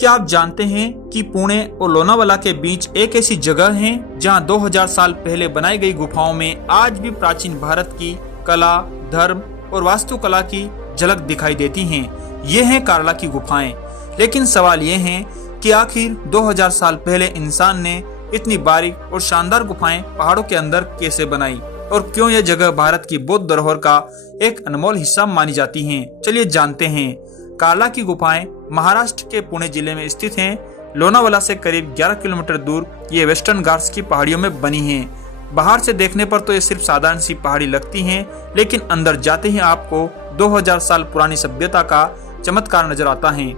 क्या आप जानते हैं कि पुणे और लोनावाला के बीच एक ऐसी जगह है जहां 2000 साल पहले बनाई गई गुफाओं में आज भी प्राचीन भारत की कला, धर्म और वास्तुकला की झलक दिखाई देती हैं। ये हैं कार्ला की गुफाएं। लेकिन सवाल ये है कि आखिर 2000 साल पहले इंसान ने इतनी बारीक और शानदार गुफाएं पहाड़ों के अंदर कैसे बनाई और क्यों यह जगह भारत की बौद्ध धरोहर का एक अनमोल हिस्सा मानी जाती हैं। चलिए जानते हैं। कार्ला की गुफाएं महाराष्ट्र के पुणे जिले में स्थित हैं। लोनावाला से करीब 11 किलोमीटर दूर ये वेस्टर्न घाट्स की पहाड़ियों में बनी हैं। बाहर से देखने पर तो ये सिर्फ साधारण सी पहाड़ी लगती हैं, लेकिन अंदर जाते ही आपको 2000 साल पुरानी सभ्यता का चमत्कार नजर आता है।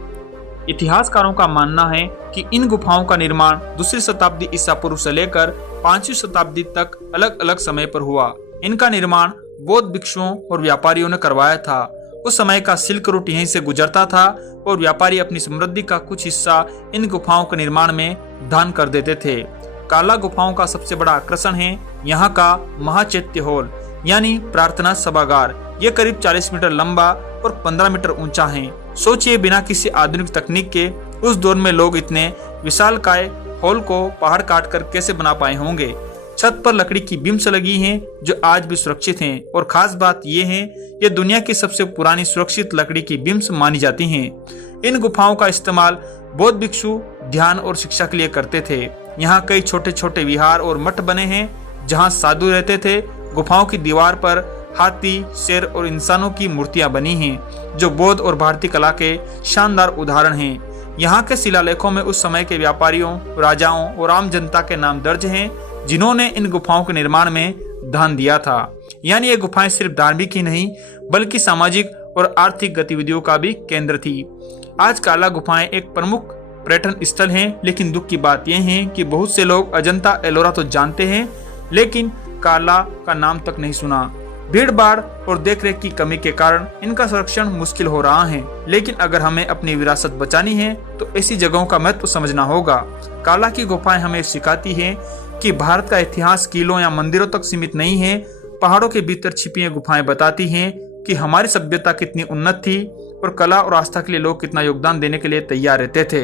इतिहासकारों का मानना है कि इन गुफाओं का निर्माण दूसरी शताब्दी ईसा पूर्व से लेकर 5वीं शताब्दी तक अलग अलग समय पर हुआ। इनका निर्माण बौद्ध भिक्षुओं और व्यापारियों ने करवाया था। उस समय का सिल्क रूट यहीं से गुजरता था और व्यापारी अपनी समृद्धि का कुछ हिस्सा इन गुफाओं के निर्माण में दान कर देते थे। कार्ला गुफाओं का सबसे बड़ा आकर्षण है यहाँ का महाचैत्य हॉल यानी प्रार्थना सभागार। ये करीब 40 मीटर लंबा और 15 मीटर ऊंचा है। सोचिए, बिना किसी आधुनिक तकनीक के उस दौर में लोग इतने विशालकाय हॉल को पहाड़ काट कर कैसे बना पाए होंगे। छत पर लकड़ी की बीम्स लगी हैं जो आज भी सुरक्षित हैं और खास बात यह है ये दुनिया की सबसे पुरानी सुरक्षित लकड़ी की बीम्स मानी जाती हैं। इन गुफाओं का इस्तेमाल बौद्ध भिक्षु ध्यान और शिक्षा के लिए करते थे। यहाँ कई छोटे छोटे विहार और मठ बने हैं जहाँ साधु रहते थे। गुफाओं की दीवार पर हाथी, शेर और इंसानों की मूर्तियां बनी हैं जो बौद्ध और भारतीय कला के शानदार उदाहरण हैं। यहाँ के शिलालेखों में उस समय के व्यापारियों, राजाओं और आम जनता के नाम दर्ज हैं जिन्होंने इन गुफाओं के निर्माण में दान दिया था। यानी ये गुफाएं सिर्फ धार्मिक ही नहीं बल्कि सामाजिक और आर्थिक गतिविधियों का भी केंद्र थी। आज कार्ला गुफाएं एक प्रमुख पर्यटन स्थल हैं, लेकिन दुख की बात यह है कि बहुत से लोग अजंता एलोरा तो जानते हैं लेकिन कार्ला का नाम तक नहीं सुना। भीड़ भाड़ और देखरेख की कमी के कारण इनका संरक्षण मुश्किल हो रहा है। लेकिन अगर हमें अपनी विरासत बचानी है तो ऐसी जगहों का महत्व समझना होगा। कार्ला की गुफाएं हमें सिखाती हैं कि भारत का इतिहास किलों या मंदिरों तक सीमित नहीं है। पहाड़ों के भीतर छिपी गुफाएं बताती हैं कि हमारी सभ्यता कितनी उन्नत थी और कला और आस्था के लिए लोग कितना योगदान देने के लिए तैयार रहते थे।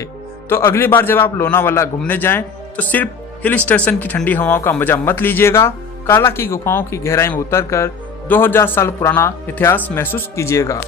तो अगली बार जब आप लोनावाला घूमने जाएं तो सिर्फ हिल स्टेशन की ठंडी हवाओं का मजा मत लीजिएगा, कार्ला की गुफाओं की गहराई में उतरकर 2000 साल पुराना इतिहास महसूस कीजिएगा।